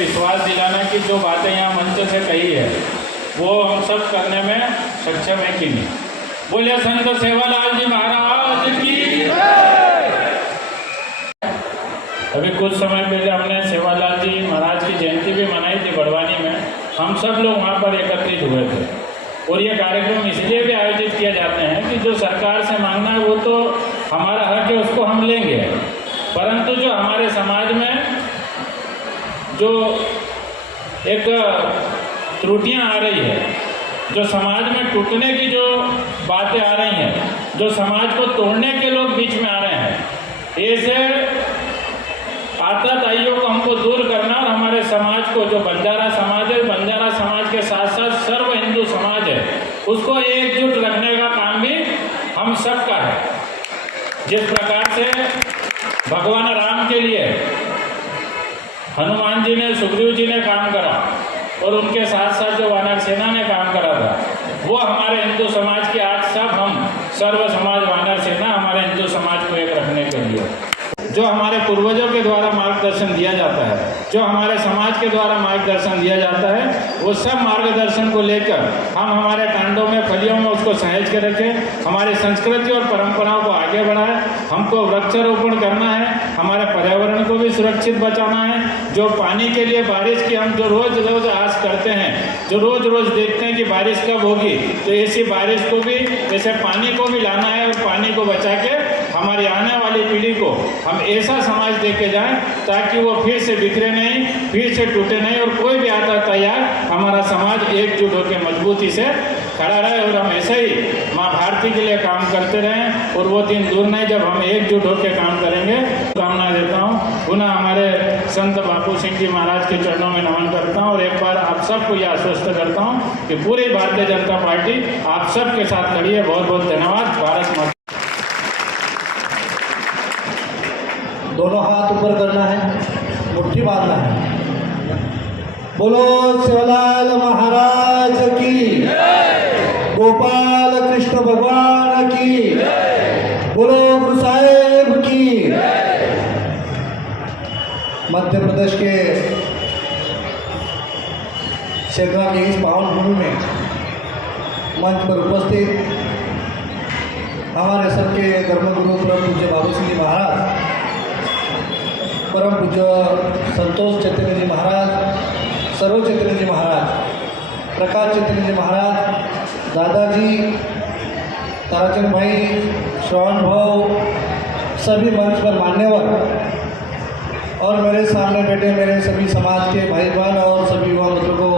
विश्वास दिलाना कि जो बातें यहाँ मंच से कही है वो हम सब करने में सक्षम है कि नहीं। बोलिए संत सेवालाल जी महाराज की। अभी कुछ समय पहले हमने सेवालाल जी महाराज की जयंती भी मनाई थी बड़वानी में। हम सब लोग वहाँ पर एकत्रित हुए थे और ये कार्यक्रम इसलिए भी आयोजित किए जाते हैं कि जो सरकार से मांगना है वो तो हमारा हक है, उसको हम लेंगे, परंतु जो हमारे समाज में जो एक त्रुटियां आ रही है, जो समाज में टूटने की जो बातें आ रही हैं, जो समाज को तोड़ने के लोग बीच में आ रहे हैं, ऐसे आताताइयों को हमको दूर करना और हमारे समाज को, जो बंजारा समाज है, बंजारा समाज के साथ साथ सर्व हिंदू समाज है, उसको एकजुट रखने का काम भी हम सब का है। जिस प्रकार से भगवान राम के लिए हनुमान जी ने, सुग्रीव जी ने काम करा और उनके साथ साथ जो वानर सेना ने काम करा था, वो हमारे हिंदू समाज के आज सब हम सर्व समाज वानर सेना हमारे हिंदू समाज को एक रखने के लिए जो हमारे पूर्वजों के द्वारा मार्गदर्शन दिया जाता है, जो हमारे समाज के द्वारा मार्गदर्शन दिया जाता है, वो सब मार्गदर्शन को लेकर हम हमारे कांडों में, फलियों में उसको सहेज के रखें, हमारी संस्कृति और परंपराओं को आगे बढ़ाएं। हमको वृक्षारोपण करना है, हमारे पर्यावरण को भी सुरक्षित बचाना है। जो पानी के लिए बारिश की हम जो रोज आस करते हैं, जो रोज देखते हैं कि बारिश कब होगी, तो ऐसी बारिश को भी, ऐसे पानी को भी लाना है और पानी को बचा के हमारी आने वाली पीढ़ी को हम ऐसा समाज देके जाएं ताकि वो फिर से बिखरे नहीं, फिर से टूटे नहीं, और कोई भी आता तैयार हमारा समाज एकजुट होकर मजबूती से खड़ा रहे और हम ऐसे ही माँ भारती के लिए काम करते रहें। और वो दिन दूर नहीं जब हम एकजुट होकर काम करेंगे। कामना देता हूँ, पुनः हमारे संत बापू सिंह जी महाराज के चरणों में नमन करता हूँ और एक बार आप सबको यह आश्वस्त करता हूँ कि पूरी भारतीय जनता पार्टी आप सबके साथ खड़ी है। बहुत बहुत धन्यवाद। भारत माता। दोनों हाथ ऊपर करना है, मुट्ठी बांधना है। बोलो सेवालाल महाराज की, गोपाल कृष्ण भगवान की, बोलो गुरु साहेब की। मध्य प्रदेश के शेखरा की इस पावन भूमि में मंच पर उपस्थित हमारे सबके धर्मगुरु परम पूज्य बाबू सिंह जी महाराज, परम पूज्य संतोष चैतन्य जी महाराज, सर्व चैतन्य जी महाराज, प्रकाश चैतन्य जी महाराज, दादाजी, ताराचंद भाई, श्रवण भाव, सभी मंच पर मान्यवर और मेरे सामने बैठे मेरे सभी समाज के भाई बहन और सभी युवा मित्रों को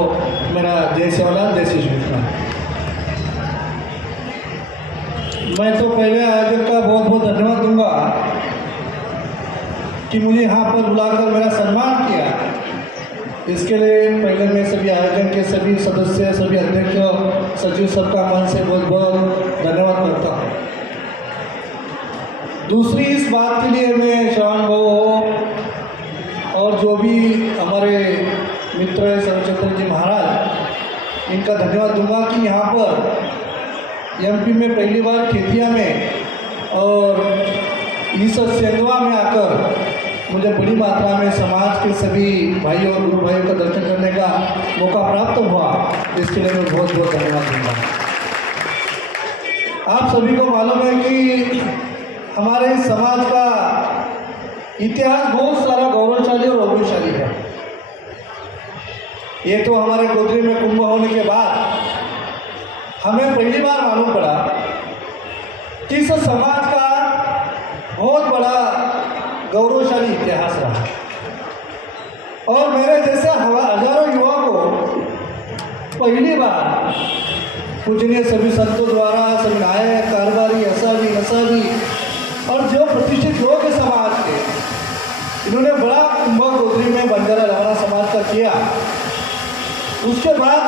मेरा जय सेवालाल, जय श्री कृष्ण। मैं तो पहले आयोजक का बहुत बहुत धन्यवाद दूंगा कि मुझे यहाँ पर बुलाकर मेरा सम्मान किया। इसके लिए पहले मैं सभी आयोजन के सभी सदस्य, सभी अध्यक्ष, सचिव सबका मन से बहुत बहुत धन्यवाद करता हूँ। दूसरी इस बात के लिए मैं श्रवण भाव और जो भी हमारे मित्र है सर्वचंद्र जी महाराज, इनका धन्यवाद दूंगा कि यहाँ पर एमपी में पहली बार खेतिया में और इस सेंधवा में आकर मुझे बड़ी मात्रा में समाज के सभी भाइयों और गुरु भाइयों का दर्शन करने का मौका प्राप्त हुआ। इसके लिए मैं बहुत बहुत धन्यवाद दूंगा। आप सभी को मालूम है कि हमारे समाज का इतिहास बहुत सारा गौरवशाली और गौरवशाली है। ये तो हमारे गोदरी में कुंभ होने के बाद हमें पहली बार मालूम पड़ा कि इस समाज का बहुत बड़ा गौरवशाली इतिहास रहा और मेरे जैसे हजारों युवा को पहली बार पूजनीय सभी संतों द्वारा, सभी नायक, कारबारी, असावी, नसावी और जो प्रतिष्ठित लोग हैं समाज के, इन्होंने बड़ा कुंभ गोदरी में बंजारा लवाना समाज का किया। उसके बाद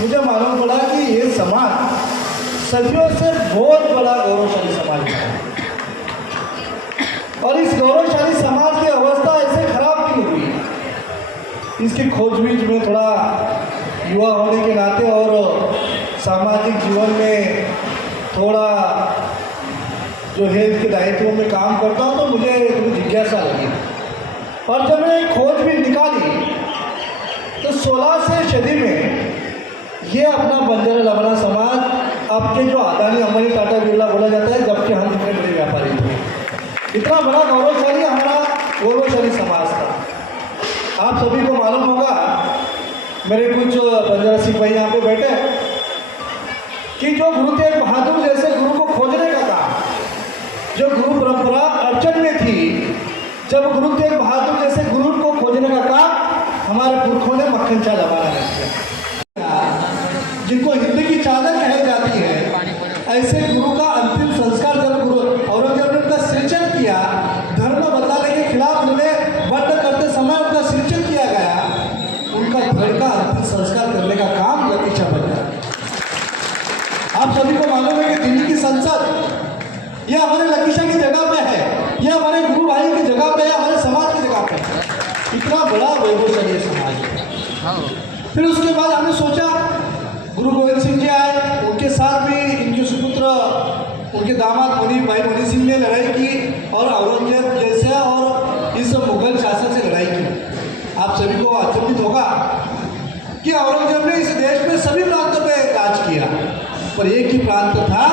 मुझे मालूम पड़ा कि ये समाज सदियों से बहुत बड़ा गौरवशाली समाज है और इस गौरवशाली समाज की अवस्था ऐसे खराब क्यों हुई, इसकी खोजबीन में थोड़ा युवा होने के नाते और सामाजिक जीवन में थोड़ा जो हेल्थ के दायित्वों में काम करता हूँ तो मुझे जिज्ञासा लगी और जब मैंने खोजबीन निकाली तो 16वीं सदी में ये अपना बंजारा लवणा समाज आपके जो अदानी अंबानी टाटा बिरला बोला जाता है, जबकि हम इतने बड़े व्यापारी थे। इतना बड़ा गौरवशाली हमारा गौरवशाली समाज था। आप सभी को मालूम होगा, मेरे कुछ बंजारा सिख भाई यहाँ पे बैठे, कि जो गुरु तेग बहादुर जैसे गुरु को खोजने का काम, जो गुरु परंपरा अड़चन में थी, जब गुरु तेग बहादुर जैसे गुरु को खोजने का काम हमारे पुरखों ने मक्खन चा दबाना किया, जिनको हिंद की चादर कही जाती है, ऐसे गुरु का अंतिम संस्कार जब गुरु औरंगजेब ने उनका सृजन किया, धर्म बताने के खिलाफ उन्हें बंद करते समय उनका सृजन किया गया, उनका धर्म का अंतिम संस्कार करने का काम लतीशा बन गया। आप सभी को मालूम है कि दिल्ली की संसद ये हमारे लतीशा की जगह पे है, ये हमारे गुरु भाई की जगह पे है, हमारे समाज की जगह पे है। इतना बड़ा वैभवशाली समाज है। फिर उसके बाद हमने सोचा, गुरु गोविंद सिंह जी आए, उनके साथ भी इनके सुपुत्र उनके दामाद भाई मनी सिंह ने लड़ाई की और औरंगजेब जैसे और इस मुगल शासन से लड़ाई की। आप सभी को आश्चर्य होगा कि औरंगजेब ने इस देश में सभी प्रांतों पर राज किया, पर एक ही प्रांत था,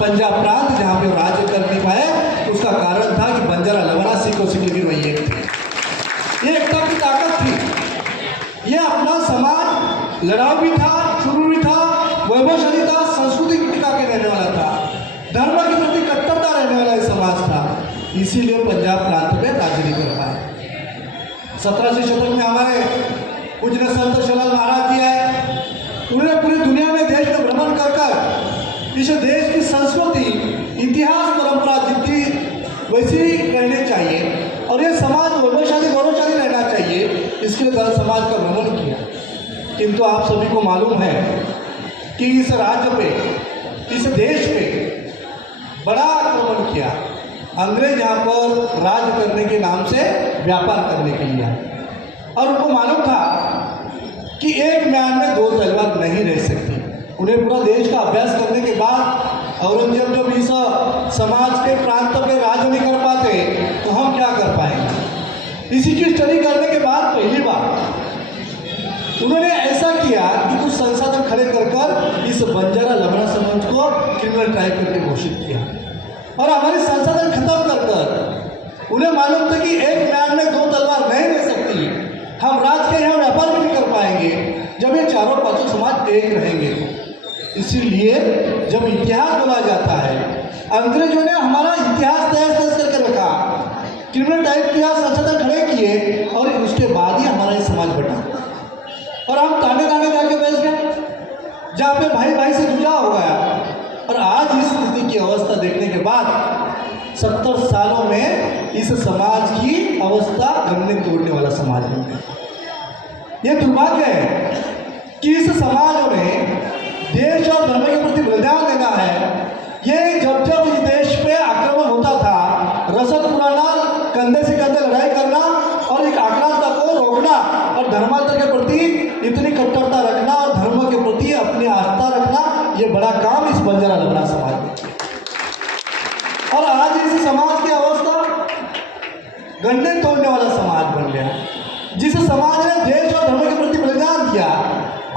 पंजाब प्रांत, जहाँ पे राज्य कर नहीं पाए। उसका कारण था कि बंजारा लवणा सिख और सिख वही एक थे। ये एकता की ताकत थी। ये अपना समाज लड़ाऊ भी था, शुरू भी था, वैभवशाली था, संस्कृति टीका के रहने वाला था, धर्म के प्रति कट्टरता रहने वाला ये समाज था। इसीलिए पंजाब प्रांत में राज्य नहीं कर पाए। 17वीं शतक में हमारे पूज्य संत शलाल महाराज जी आए, उन्होंने पूरी दुनिया में देश में भ्रमण कर इस देश की संस्कृति, इतिहास, परंपरा जितनी वैसी रहनी चाहिए और ये समाज वैभवशाली गौरवशाली रहना चाहिए, इसके लिए समाज का भ्रमण किया। किंतु आप सभी को मालूम है कि इस राज्य पे, इस देश पे बड़ा आक्रमण किया। अंग्रेज यहाँ पर राज करने के नाम से व्यापार करने के लिए, और उनको मालूम था कि एक म्यान में दो तलवार नहीं रह सकती। उन्हें पूरा देश का अभ्यास करने के बाद औरंगजेब जब इस समाज के प्रांत पे राज नहीं कर पाते तो हम क्या कर पाएंगे। इसी की स्टडी करने के बाद पहली बार उन्होंने ऐसा किया कि कुछ संसाधन खड़े कर इस बंजारा लवणा समाज को क्रिमिनल ट्राइब करके घोषित किया, और हमारे संसाधन खत्म कर उन्हें मालूम था कि एक म्यान में दो तलवार नहीं रह सकती, हम राज के यहाँ व्यापार भी नहीं कर पाएंगे जब ये चारों पांचों समाज एक रहेंगे। इसीलिए जब इतिहास बोला जाता है, अंग्रेजों ने हमारा इतिहास तहस करके रखा, क्रिमिनल टाइप किया, संसाधन खड़े किए, और उसके बाद ही हमारा ये समाज बटा, और हम ताने ताने जाके बैठ गए जहाँ पे भाई भाई से जुड़ा हो गया। और आज इस स्थिति की अवस्था देखने के बाद 70 सालों में इस समाज की अवस्था गमने तोड़ने वाला समाज बन गया। ये दुर्भाग्य है कि इस समाज में देश और धर्म के प्रति बलिदान देना है। ये जब जब इस देश पे आक्रमण होता था, रसद पुराना, कंधे से कंधे लड़ाई करना और एक आक्रांता को रोकना और धर्मांतर के प्रति इतनी कट्टरता रखना और धर्म के प्रति अपनी आस्था रखना, ये बड़ा काम इस बंजारा लवणा समाज में। और आज इस समाज की अवस्था गन्ने तोड़ने वाला समाज बन गया। जिस समाज ने देश और धर्म के प्रति बलिदान किया,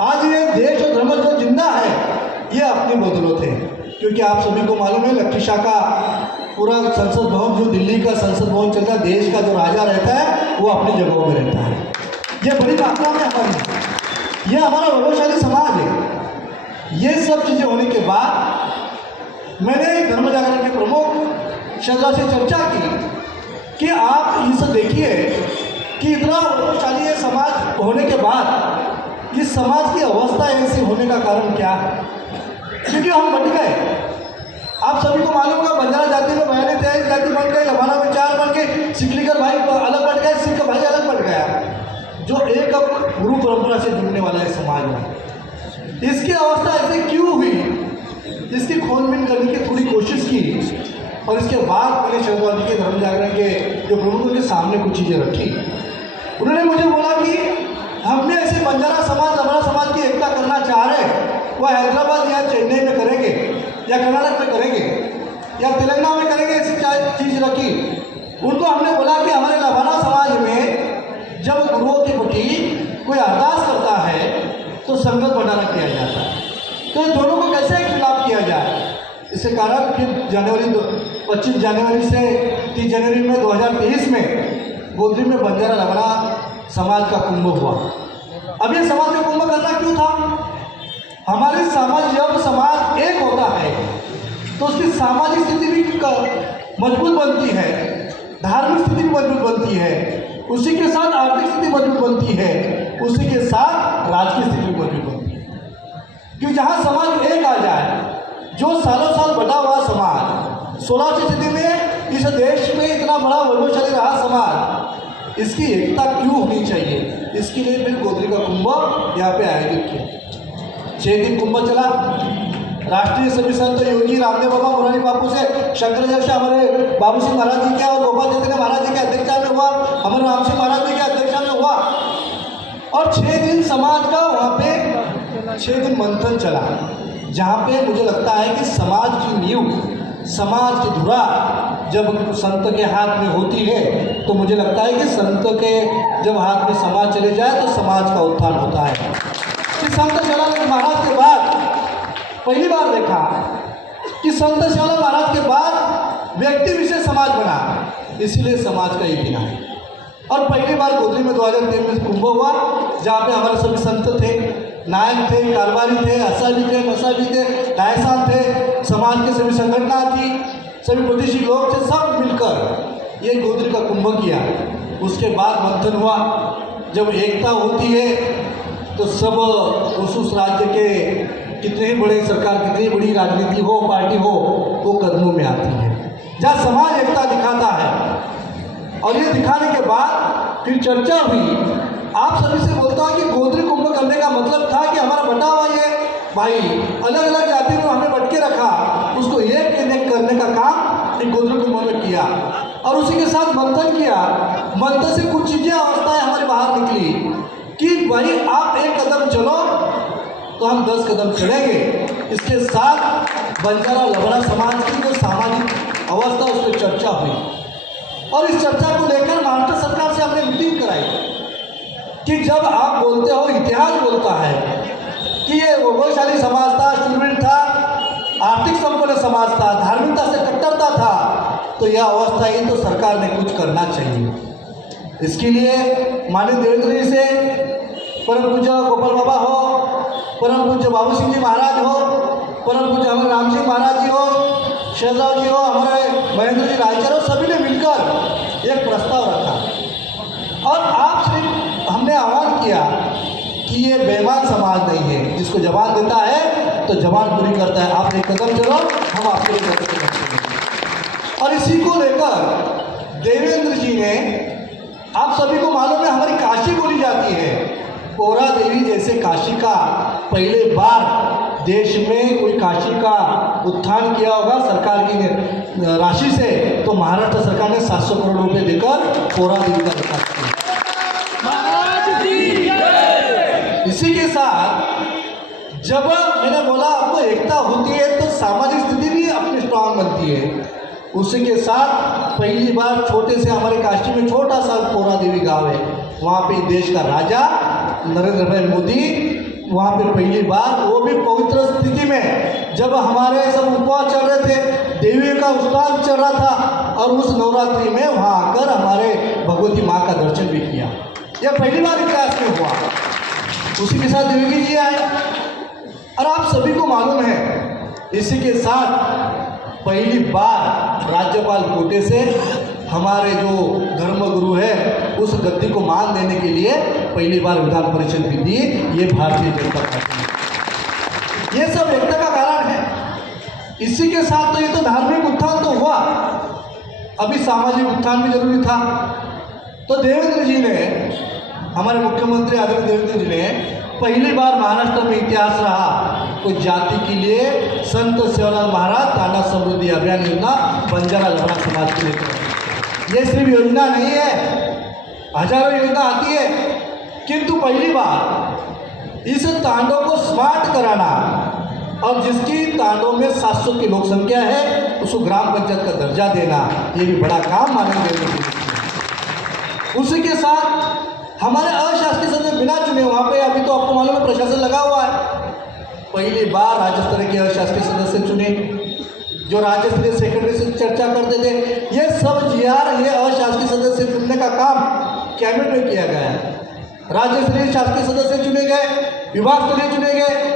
आज ये देश और धर्म जो जिंदा है ये अपनी बदौलत है। क्योंकि आप सभी को मालूम है लखीशा का पूरा संसद भवन, जो दिल्ली का संसद भवन चलता है, देश का जो राजा रहता है वो अपनी जगहों में रहता है। ये बड़ी मात्रा में हमारी, ये हमारा वैभवशाली समाज है। ये सब चीज़ें होने के बाद मैंने धर्म जागरण के प्रमुख शहजाद से चर्चा की कि आप इस देखिए कि इतना वैभवशाली समाज होने के बाद इस समाज की अवस्था ऐसी होने का कारण क्या है। क्योंकि हम बट गए। आप सभी को मालूम होगा बंजारा जाति में 43 जाति बन गए, लवाना में 4 बन गए, सिखलीकर भाई अलग बट गए, सिख भाई अलग बट गया। जो एक गुरु परंपरा से जुड़ने वाला है समाज में, इसकी अवस्था ऐसे क्यों हुई, इसकी खोजबीन करने की थोड़ी कोशिश की। और इसके बाद मैंने शहजाद के धर्म जागरण के जो प्रमुखों के सामने कुछ चीज़ें रखी। उन्होंने मुझे बोला कि हमने ऐसे बंजारा समाज, लवणा समाज की एकता करना चाह रहे हैं, वह हैदराबाद या चेन्नई में करेंगे या कर्नाटक में करेंगे या तेलंगाना में करेंगे, ऐसी चीज़ रखी। उनको हमने बोला कि हमारे लवणा समाज में जब गुरुओं के प्रति कोई अरदास संगत बनाना किया जाता है। तो इन दोनों को कैसे खिलाफ किया जाए, इसके कारण फिर 25 जनवरी से 30 जनवरी में 2023 में गोदरी में बंजारा लवड़ा समाज का कुंभ हुआ। अब ये समाज का कुंभ करना क्यों था? हमारे समाज, जब समाज एक होता है तो उसकी सामाजिक स्थिति भी मजबूत बनती है, धार्मिक स्थिति भी मजबूत बनती है, उसी के साथ आर्थिक स्थिति मजबूत बनती है, उसी के साथ राजकीय स्थिति भी मजबूत बनती है। क्योंकि जहाँ समाज एक आ जाए, जो सालों साल बटा हुआ समाज 16वीं सदी में इस देश में इतना बड़ा वैभवशाली रहा समाज, इसकी एकता क्यों होनी चाहिए, इसके लिए फिर गोदरी का कुंभ यहाँ पे आयोजित किया। 6 दिन कुंभ चला। राष्ट्रीय सभी संत योगी रामदेव बाबा, मुरारी बापू से शंकराचार्य से हमारे बाबू सिंह महाराज जी के और गोपाल चैतन्य महाराज जी के अध्यक्षता में हुआ, हमारे राम सिंह महाराज जी के अध्यक्षता में हुआ। और 6 दिन समाज का वहाँ पे 6 दिन मंथन चला, जहाँ पे मुझे लगता है कि समाज की नींव, समाज की धुरा जब संत के हाथ में होती है, तो मुझे लगता है कि संत के जब हाथ में समाज चले जाए तो समाज का उत्थान होता है। कि संत शिवानंद महाराज के बाद पहली बार देखा कि संत शिवानंद महाराज के बाद व्यक्ति विशेष समाज बना, इसीलिए समाज का एक दिन है। और पहली बार गोदरी में 2003 में कुंभ हुआ, जहाँ पे हमारे सभी संत थे, नायक थे, कारवारी थे, असावी थे, मसावी थे, डायसान थे, समाज के सभी संगठना थी, सभी प्रदेशी लोग थे, सब मिलकर ये गोदरी का कुंभ किया। उसके बाद मंथन हुआ। जब एकता होती है तो सब उस राज्य के कितने ही बड़े सरकार, कितनी बड़ी राजनीति हो, पार्टी हो, वो कदमों में आती है। जहाँ समाज एकता दिखाता है, और ये दिखाने के बाद फिर चर्चा हुई। आप सभी से बोलता हूँ कि गोदरी कुंभ करने का मतलब था कि हमारा बटा हुआ ये भाई अलग अलग जाति में हमें बट के रखा, उसको एक करने का काम एक गोदरी कुंभ में किया। और उसी के साथ मंथन किया। मंथन से कुछ चीज़ें, अवस्थाएं हमारे बाहर निकली कि भाई आप एक कदम चलो तो हम 10 कदम चलेंगे। इसके साथ बंजारा लवड़ा समाज की जो सामाजिक अवस्था, उस पर चर्चा हुई। और इस चर्चा को लेकर महाराष्ट्र सरकार से हमने मीटिंग कराई कि जब आप बोलते हो, इतिहास बोलता है कि ये वैभवशाली समाज था, शूरवीर था, आर्थिक संपन्न समाज था, धार्मिकता से कट्टरता था, तो यह अवस्था ही तो सरकार ने कुछ करना चाहिए। इसके लिए माननीय देवेंद्र जी से, परम पूज्य गोपाल बाबा हो, परम पूज्य बाबू सिंह जी महाराज हो, परम पूज्य हमारे राम सिंह महाराज जी हो, शेरराव जी हो, हमारे महेंद्र जी रायचर हो, सभी ने मिलकर एक प्रस्ताव रखा। और आपसे हमने आह्वान किया कि ये बेईमान समाज नहीं है, जिसको जबान देता है तो जबान पूरी करता है। आप एक कदम चलो, हम आपके लिए कदम चलेंगे। और इसी को लेकर देवेंद्र जी ने, आप सभी को मालूम है हमारी काशी बोली जाती है, पोरा देवी जैसे काशी का पहले बार देश में कोई काशी का उत्थान किया होगा सरकार की राशि से, तो महाराष्ट्र सरकार ने 700 करोड़ रुपए देकर पोरा देवी का विकास किया। इसी के साथ जब मैंने बोला आपको एकता होती है तो सामाजिक स्थिति भी अपनी स्ट्रांग बनती है। उसी के साथ पहली बार छोटे से हमारे काशी में छोटा सा पोरा देवी गांव है, वहाँ पे देश का राजा नरेंद्र भाई मोदी वहाँ पे पहली बार, वो भी पवित्र स्थिति में, जब हमारे सब उपवास चल रहे थे, देवी का उत्सव चल रहा था, और उस नवरात्रि में वहाँ आकर हमारे भगवती माँ का दर्शन भी किया। यह पहली बार इतिहास में हुआ। उसी के साथ देवी जी आए, और आप सभी को मालूम है, इसी के साथ पहली बार राज्यपाल कोटे से हमारे जो धर्मगुरु है उस गद्दी को मान देने के लिए पहली बार विधान परिषद भी दी, ये भारतीय जनता पार्टी। ये सब एकता का कारण है। इसी के साथ तो ये तो धार्मिक उत्थान तो हुआ, अभी सामाजिक उत्थान भी जरूरी था। तो देवेंद्र जी ने, हमारे मुख्यमंत्री आदरणीय देवेंद्र जी ने पहली बार महाराष्ट्र में इतिहास रहा कोई जाति के लिए संत शिवानंद महाराज ताना समृद्धि अभियान योजना बंजारा लवड़ा समाज के लिए। ये सिर्फ योजना नहीं है, हजारों योजना आती है, किंतु पहली बार इस तांडव को स्मार्ट कराना, और जिसकी तांडव में 700 की लोक संख्या है उसको ग्राम पंचायत का दर्जा देना, ये भी बड़ा काम माने देवेंद्र जी। उसी के साथ हमारे अशासकीय सदस्य बिना चुने, वहाँ पे अभी तो आपको मालूम है प्रशासन लगा हुआ है, पहली बार राज्य स्तर के अशासकीय सदस्य चुने, जो राज्य स्तरीय सेक्रेटरी से चर्चा करते थे। ये सब जीआर, ये अशासकीय सदस्य चुनने का काम कैबिनेट में किया गया है। राज्य स्तरीय शासकीय सदस्य चुने गए, विभाग स्तरीय चुने गए,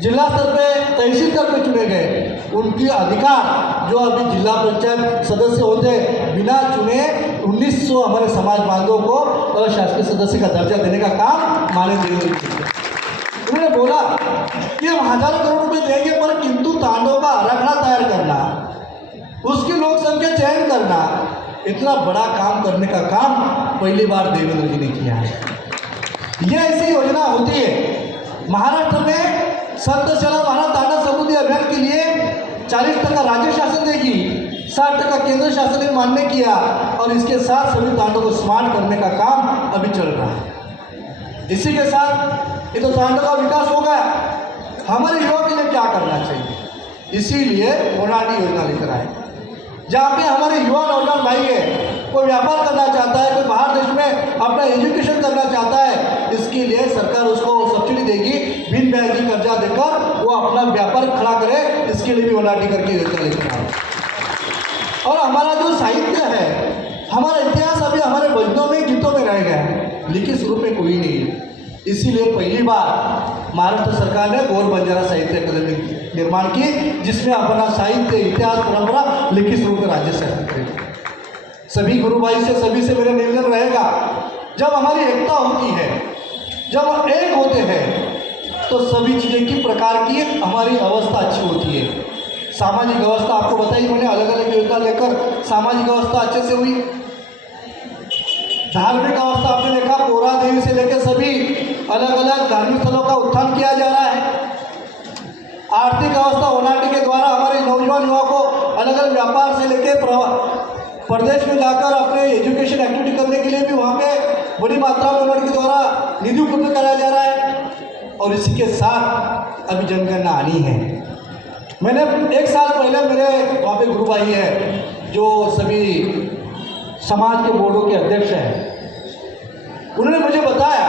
जिला स्तर पे, तहसील स्तर पे चुने गए। उनकी अधिकार जो अभी जिला पंचायत सदस्य होते बिना चुने 1900 हमारे समाज बांधवों को अशासकीय सदस्य का दर्जा देने का काम माननीय देवेंद्र उन्होंने बोला कि हम हजारों करोड़ रुपए देंगे, पर किंतु तांडव का आराखड़ा तैयार करना, उसकी लोक संख्या चयन करना, इतना बड़ा काम करने का काम पहली बार देवेंद्र जी ने किया है। यह ऐसी योजना होती है। महाराष्ट्र में संत चला महाराज तांडव समृद्धि अभियान के लिए 40% राज्य शासन देगी, 60% केंद्र शासन ने मान्य किया, और इसके साथ सभी तांडव को स्मार्ट करने का काम अभी चल रहा है। इसी के साथ ये तो तांडव का विकास हो गया, हमारे युवा के लिए क्या करना चाहिए, इसीलिए मोनाडी योजना लेकर आए, जहाँ पे हमारे युवा नौजवान भाई है, कोई व्यापार करना चाहता है, कोई बाहर देश में अपना एजुकेशन करना चाहता है, इसके लिए सरकार उसको सब्सिडी देगी, बिन ब्याजी कर्जा देकर वो अपना व्यापार खड़ा करे, इसके लिए भी मोनाडी करके योजना लेकर आए। और हमारा जो साहित्य है, हमारा इतिहास अभी हमारे भजनों में, गीतों में रह गया है, लिखित स्वरूप में कोई नहीं है। इसीलिए पहली बार महाराष्ट्र सरकार ने गौर बंजारा साहित्य अकादमी निर्माण की, जिसमें अपना साहित्य, इतिहास, परंपरा लिखित स्वरूप में राज्य सरकार करेगी। सभी गुरु भाई से, सभी से मेरा निवेदन रहेगा, जब हमारी एकता होती है, जब हम एक होते हैं, तो सभी चीज़ें की प्रकार की हमारी अवस्था अच्छी होती है। सामाजिक अवस्था आपको बताई मैंने, अलग अलग योजना लेकर सामाजिक अवस्था अच्छे से हुई। धार्मिक अवस्था आपने देखा, पोरा देवी से लेकर सभी अलग अलग धार्मिक स्थलों का उत्थान किया जा रहा है। आर्थिक अवस्था ओनाटी के द्वारा हमारे नौजवान युवाओं को अलग अलग व्यापार से लेकर प्रदेश में जाकर अपने एजुकेशन एक्टिविटी करने के लिए भी वहाँ पे बड़ी मात्रा में ओनाटी के द्वारा निधि उपलब्ध कराया जा रहा है। और इसी के साथ अभी जनगणना आनी है। मैंने 1 साल पहले मेरे वहाँ पे गुरु भाई है जो सभी समाज के बोर्डों के अध्यक्ष हैं, उन्होंने मुझे बताया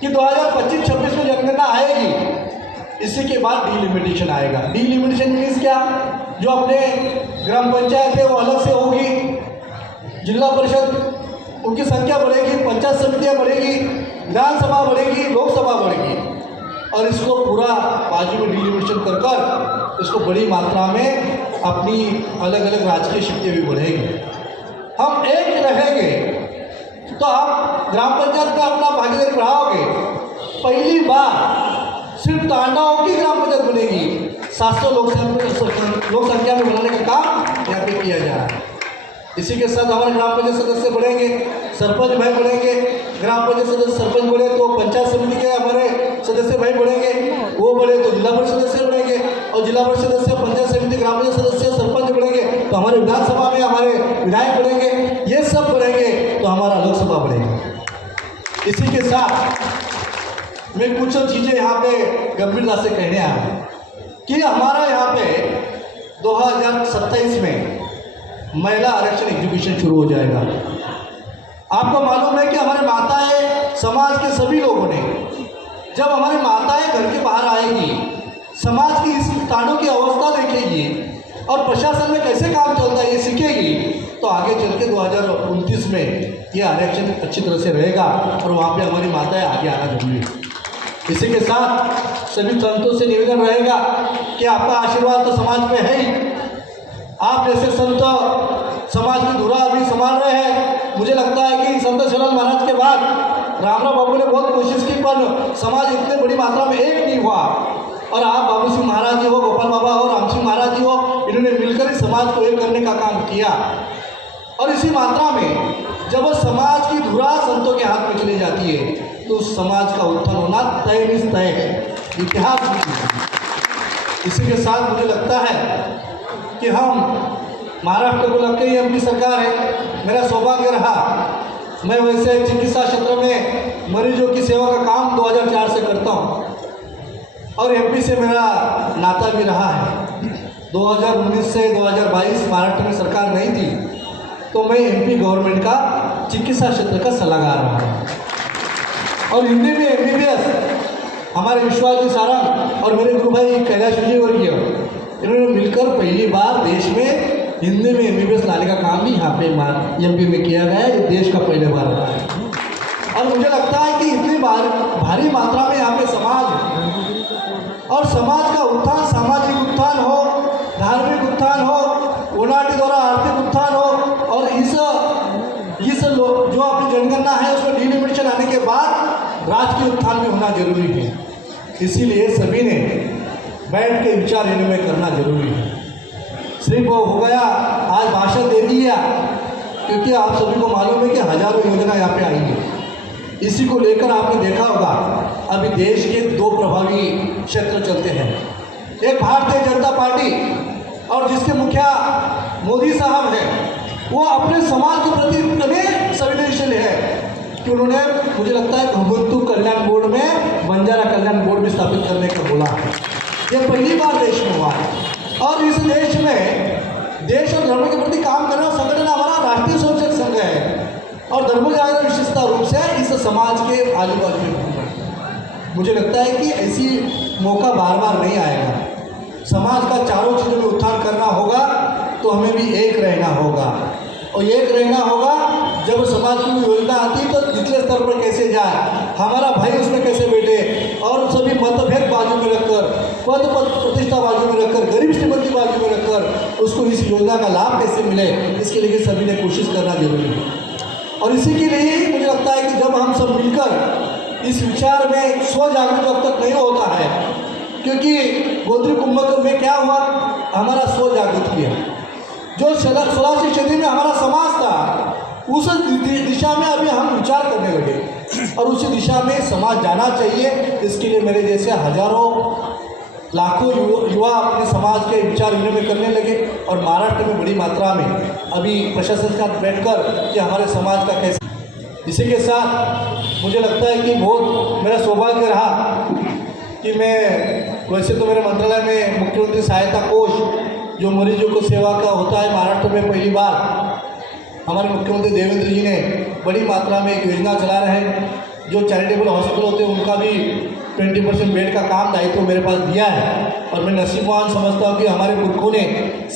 कि 2025-26 में जनगणना आएगी, इसी के बाद डिलिमिटेशन आएगा। डिलिमिटेशन मीन्स क्या, जो अपने ग्राम पंचायत है वो अलग से होगी, जिला परिषद उनकी संख्या बढ़ेगी, पंचायत समितियाँ बढ़ेगी, विधानसभा बढ़ेगी, लोकसभा बढ़ेगी, और इसको पूरा बाजू में डिलिमिटेशन कर कर इसको बड़ी मात्रा में अपनी अलग अलग राजकीय शक्तियाँ भी बढ़ेगी। हम एक रहेंगे तो आप ग्राम पंचायत में अपना भागीदारी बढ़ाओगे। पहली बार सिर्फ तांडाओं की ग्राम पंचायत बनेगी, 700 लोक संख्या में बनाने का काम यहाँ पे किया जा रहा है। इसी के साथ हमारे ग्राम पंचायत सदस्य बढ़ेंगे, सरपंच भाई बढ़ेंगे, ग्राम पंचायत सदस्य सरपंच बढ़े तो पंचायत समिति के हमारे सदस्य भाई बढ़ेंगे, वो बढ़े तो जिला परिषद सदस्य बढ़ेंगे, और जिला परिषद सदस्य, पंचायत समिति, ग्राम पंचायत सदस्य, सरपंच बढ़ेंगे तो हमारे विधानसभा में हमारे विधायक बढ़ेंगे, ये सब बढ़ेंगे तो हमारा लोकसभा बढ़ेगा। इसी के साथ मैं कुछ चीज़ें यहाँ पे गंभीरता से कहने आया हूँ कि हमारा यहाँ पे 2027 में महिला आरक्षण एजुकेशन शुरू हो जाएगा। आपको मालूम है कि हमारे माताएं, समाज के सभी लोगों ने, जब हमारी माताएं घर के बाहर आएगी, समाज की इस तांडव की अवस्था देखेगी और प्रशासन में कैसे काम चलता है ये सीखेगी, तो आगे चल के 2029 में ये आरक्षण अच्छी तरह से रहेगा और वहाँ पे हमारी माताएं आगे आना जरूरी है। इसी के साथ सभी संतों से निवेदन रहेगा कि आपका आशीर्वाद तो समाज में है ही, आप जैसे संत समाज की धुरा अभी संभाल रहे हैं। मुझे लगता है कि संत शिवलाल महाराज के बाद रामराव बाबू ने बहुत कोशिश की, पर समाज इतने बड़ी मात्रा में एक नहीं हुआ, और आप बाबू सिंह महाराज जी हो, गोपाल बाबा हो, राम सिंह महाराज जी हो, इन्होंने मिलकर इस समाज को एक करने का काम किया। और इसी मात्रा में जब समाज की धुरा संतों के हाथ में चली जाती है तो उस समाज का उत्थान होना तय निश्चय है, इतिहास भी। इसी के साथ मुझे लगता है कि हम महाराष्ट्र को लगते ही अपनी सरकार है, मेरा सौभाग्य रहा, मैं वैसे चिकित्सा क्षेत्र में मरीजों की सेवा का काम 2004 से करता हूँ और एमपी से मेरा नाता भी रहा है। 2019 से 2022 महाराष्ट्र में सरकार नहीं थी तो मैं एमपी गवर्नमेंट का चिकित्सा क्षेत्र का सलाहकार रहा है और हिंदी में MBBS हमारे विश्वास जी सारंग और मेरे गुरु भाई कैलाश विजयवर्गीय इन्होंने मिलकर पहली बार देश में हिंदी में MBBS लाने का काम भी यहाँ पे MP में किया गया है। ये देश का पहले बार रहा है और मुझे लगता है कि इतनी भारी मात्रा में यहाँ पे समाज और समाज का उत्थान, सामाजिक उत्थान हो, धार्मिक उत्थान हो, ओनाटी द्वारा आर्थिक उत्थान हो और इस जो अपनी जनगणना है उसमें डिलिमिटेशन आने के बाद राजकीय उत्थान भी होना जरूरी है। इसीलिए सभी ने बैठ के विचार विनिमय करना जरूरी है। सिर्फ वो हो गया आज भाषण दे दिया, क्योंकि आप सभी को मालूम है कि हजारों योजना यहाँ पे आई है। इसी को लेकर आपने देखा होगा अभी देश के 2 प्रभावी क्षेत्र चलते हैं, एक भारतीय जनता पार्टी और जिसके मुखिया मोदी साहब हैं, वो अपने समाज के प्रति इतने संवेदनशील है कि उन्होंने मुझे लगता है घुमंतु कल्याण बोर्ड में बंजारा कल्याण बोर्ड भी स्थापित करने का बोला है। ये पहली बार देश में हुआ है और इस देश में देश और धर्म के प्रति काम करना संगठन हमारा राष्ट्रीय स्वयंसेवक संघ है और धर्म जागरण विशेषता रूप से इस समाज के आजू बाजू में मुझे लगता है कि ऐसी मौका बार बार नहीं आएगा। समाज का चारों चीज़ों में उत्थान करना होगा तो हमें भी एक रहना होगा और एक रहना होगा। जब समाज की योजना आती है तो निचले स्तर पर कैसे जाए, हमारा भाई उसमें कैसे बैठे और सभी मतभेद बाजू में रखकर, पद प्रतिष्ठा बाजू में रखकर, गरीब श्रीमंती बाजू में रखकर उसको इस योजना का लाभ कैसे मिले, इसके लिए सभी ने कोशिश करना जरूरी है। और इसी के लिए मुझे लगता है कि जब हम सब मिलकर इस विचार में स्वजागृत जब तक नहीं होता है, क्योंकि गोत्री कुंभ में क्या हुआ, हमारा स्वजागृत किया। जो 16वीं सदी में हमारा समाज था उस दिशा में अभी हम विचार करने लगे और उसी दिशा में समाज जाना चाहिए। इसके लिए मेरे जैसे हजारों लाखों युवा अपने समाज के विचार विनिमय करने लगे और महाराष्ट्र में बड़ी मात्रा में अभी प्रशासन के साथ बैठकर कि हमारे समाज का कैसे। इसी के साथ मुझे लगता है कि बहुत मेरा सौभाग्य रहा कि मैं वैसे तो मेरे मंत्रालय में मुख्यमंत्री सहायता कोष जो मरीजों को सेवा का होता है महाराष्ट्र में पहली बार हमारे मुख्यमंत्री देवेंद्र जी ने बड़ी मात्रा में एक योजना चला रहे हैं। जो चैरिटेबल हॉस्पिटल होते हैं उनका भी 20% बेड का काम दायित्व मेरे पास दिया है और मैं नसीबवान समझता हूँ कि हमारे पुरखों ने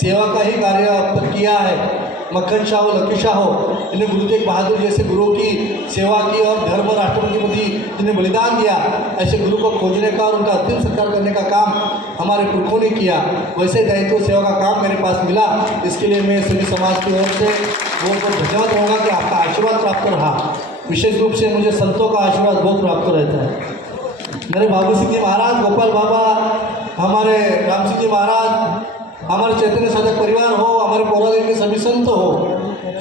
सेवा का ही कार्य अब तक किया है। मक्खन शाह हो, लकी शाह हो, इन्हें गुरु तेग बहादुर जैसे गुरुओं की सेवा की और धर्म और राष्ट्र के प्रति जिन्हें बलिदान दिया, ऐसे गुरु को खोजने का और उनका अंतिम संस्कार करने का काम हमारे पुरखों ने किया। वैसे दायित्व सेवा का काम मेरे पास मिला। इसके लिए मैं सभी समाज की ओर से बहुत बहुत धन्यवाद रहूँगा कि आपका आशीर्वाद प्राप्त रहा। विशेष रूप से मुझे संतों का आशीर्वाद बहुत प्राप्त रहता है। मेरे बाबू सिंह जी महाराज, गोपाल बाबा, हमारे राम सिंह जी महाराज, हमारे चैतन्य साधक परिवार हो, हमारे पौराणिक के सभी संत हो,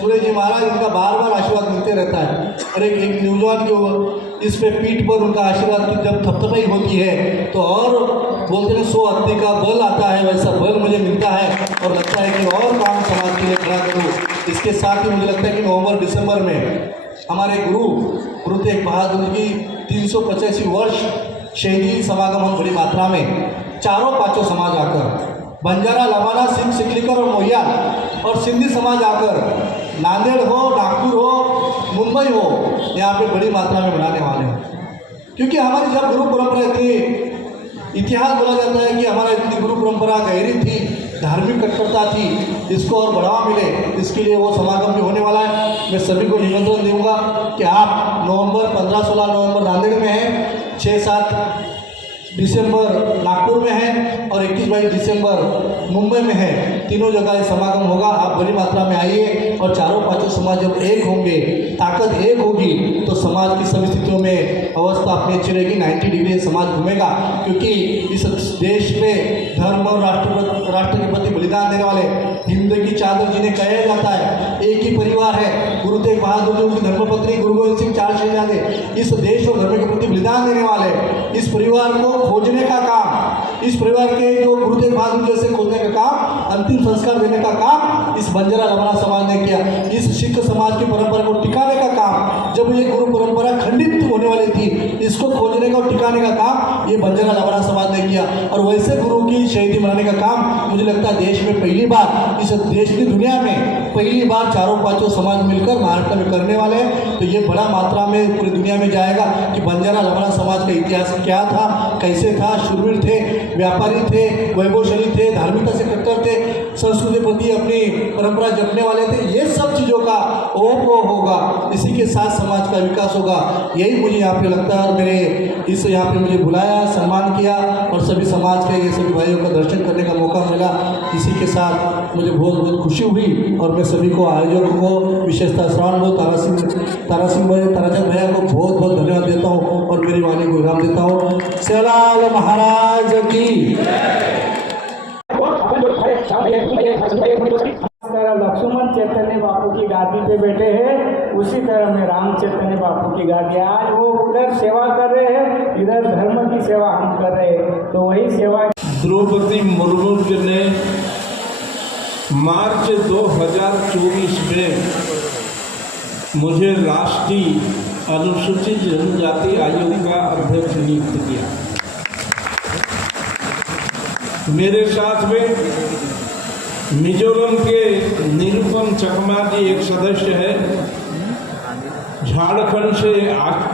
सूर्य जी महाराज, इनका बार बार आशीर्वाद मिलते रहता है। और एक नौजवान की इस पे पीठ पर उनका आशीर्वाद की जब थपथपाई होती है तो और बोलते हैं 100 हत्ती का बल आता है, वैसा बल मुझे मिलता है और लगता है कि और काम समाज के लिए खड़ा करूँ। इसके साथ ही मुझे लगता है कि नवंबर दिसंबर में हमारे गुरु तेग बहादुर की 385 वर्ष शहीदी समागम हम बड़ी मात्रा में चारों पांचों समाज आकर, बंजारा, लबाना, सिंह, सिकलीकर और मोहियाल और सिंधी समाज आकर नांदेड़ हो, नागपुर हो, मुंबई हो, यहाँ पे बड़ी मात्रा में बनाने वाले हैं। क्योंकि हमारी जब गुरु परंपरा इतनी इतिहास बोला जाता है कि हमारा इतनी गुरु परंपरा गहरी थी, धार्मिक कट्टरता थी, इसको और बढ़ावा मिले, इसके लिए वो समागम भी होने वाला है। मैं सभी को निमंत्रण दूंगा कि आप नवंबर 15-16 नवंबर नांदेड़ में हैं, 6-7 दिसंबर नागपुर में है और 21-22 दिसंबर मुंबई में है। तीनों जगह ये समागम होगा। आप बड़ी मात्रा में आइए और चारों पांचों समाज जब एक होंगे, ताकत एक होगी तो समाज की सभी स्थितियों में अवस्था अपनी अच्छी रहेगी। 90 डिग्री समाज घूमेगा, क्योंकि इस देश में धर्म और राष्ट्र के प्रति बलिदान देने वाले हिंद की चादर जिन्हें कहा जाता है, एक ही परिवार है। गुरु तेग बहादुर जी, उनकी धर्मपत्नी गुरु गोविंद सिंह, 4 शहीदादे, इस देश और धर्म के प्रति बलिदान देने वाले इस परिवार को खोजने का काम, इस परिवार के जो गुरु तेग बहादुर जैसे खोजने का काम, अंतिम संस्कार देने का काम इस बंजारा लबाना समाज ने किया। इस सिख समाज की परंपरा को टिकाने का काम, जब ये गुरु परंपरा खंडित होने वाली थी, इसको खोजने का और टिकाने का काम ये बंजारा लवड़ा समाज ने किया। और वैसे गुरु की शहीदी मनाने का काम मुझे लगता है देश में पहली बार, इस देश की दुनिया में पहली बार चारों पांचों समाज मिलकर महाराष्ट्र में करने वाले हैं। तो ये बड़ा मात्रा में पूरी दुनिया में जाएगा कि बंजारा लवड़ा समाज का इतिहास क्या था, कैसे था, शूरवीर थे, व्यापारी थे, वैभवशाली थे, धार्मिकता से कट्टर थे, संस्कृति प्रति अपनी परंपरा जपने वाले थे। ये सब चीज़ों का ओप होगा, इसी के साथ समाज का विकास होगा। यही मुझे यहाँ पे लगता है। और मेरे इस यहाँ पे मुझे बुलाया, सम्मान किया और सभी समाज के ये सभी भाइयों का दर्शन करने का मौका मिला। इसी के साथ मुझे बहुत बहुत खुशी हुई और मैं सभी को, आयोजकों को, विशेषतः श्रवण भाई, ताराचंद भैया को बहुत बहुत धन्यवाद देता हूँ और मेरी वाणी को विराम देता हूँ। सेवालाल महाराज की। लक्ष्मण चैतन्य बापू की गादी पे बैठे हैं, उसी तरह में राम चैतन्य बापू की गादी। आज वो उधर सेवा कर रहे हैं, इधर धर्म की सेवा हम कर रहे हैं, तो वही सेवा। द्रौपदी मुर्मू जी ने मार्च 2024 में मुझे राष्ट्रीय अनुसूचित जनजाति आयोग का अध्यक्ष नियुक्त किया। मेरे साथ में मिजोरम के निरुपम चकमा जी एक सदस्य है, झारखंड से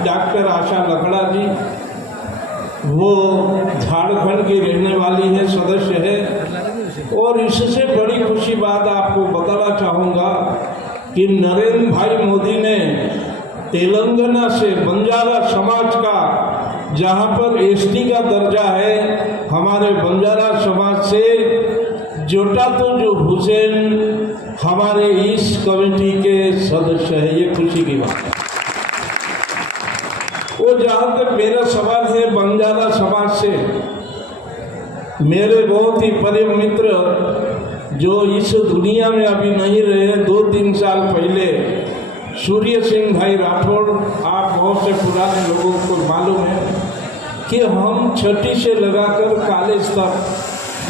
डॉक्टर आशा लकड़ा जी, वो झारखंड की रहने वाली है, सदस्य है। और इससे बड़ी खुशी बात आपको बताना चाहूँगा कि नरेंद्र भाई मोदी ने तेलंगाना से बंजारा समाज का, जहाँ पर एसटी का दर्जा है, हमारे बंजारा समाज से जोटातो हुसैन हमारे इस कमेटी के सदस्य है। ये खुशी की बात है। वो जहाँ तक मेरा सवाल है बंजारा समाज से, मेरे बहुत ही परम मित्र जो इस दुनिया में अभी नहीं रहे, 2-3 साल पहले सूर्य सिंह भाई राठौड़, आप बहुत से पुराने लोगों को मालूम है कि हम छठी से लगाकर कॉलेज तक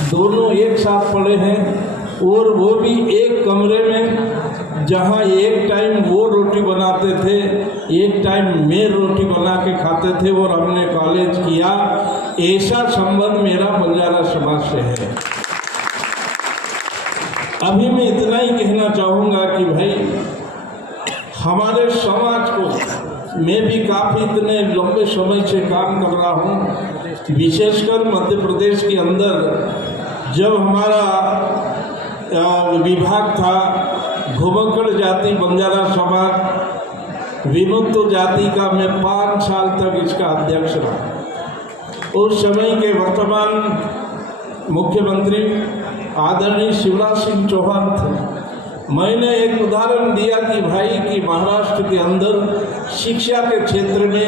दोनों एक साथ पढ़े हैं, और वो भी एक कमरे में, जहाँ एक टाइम वो रोटी बनाते थे, एक टाइम मैं रोटी बना के खाते थे और हमने कॉलेज किया। ऐसा संबंध मेरा बंजारा समाज से है। अभी मैं इतना ही कहना चाहूँगा कि भाई हमारे समाज को, मैं भी काफ़ी इतने लंबे समय से काम कर रहा हूँ, विशेषकर मध्य प्रदेश के अंदर जब हमारा विभाग था, घुमक्कड़ जाति बंजारा समाज विमुक्त जाति का, मैं 5 साल तक इसका अध्यक्ष रहा। उस समय के वर्तमान मुख्यमंत्री आदरणीय शिवराज सिंह चौहान थे। मैंने एक उदाहरण दिया कि भाई कि महाराष्ट्र के अंदर शिक्षा के क्षेत्र में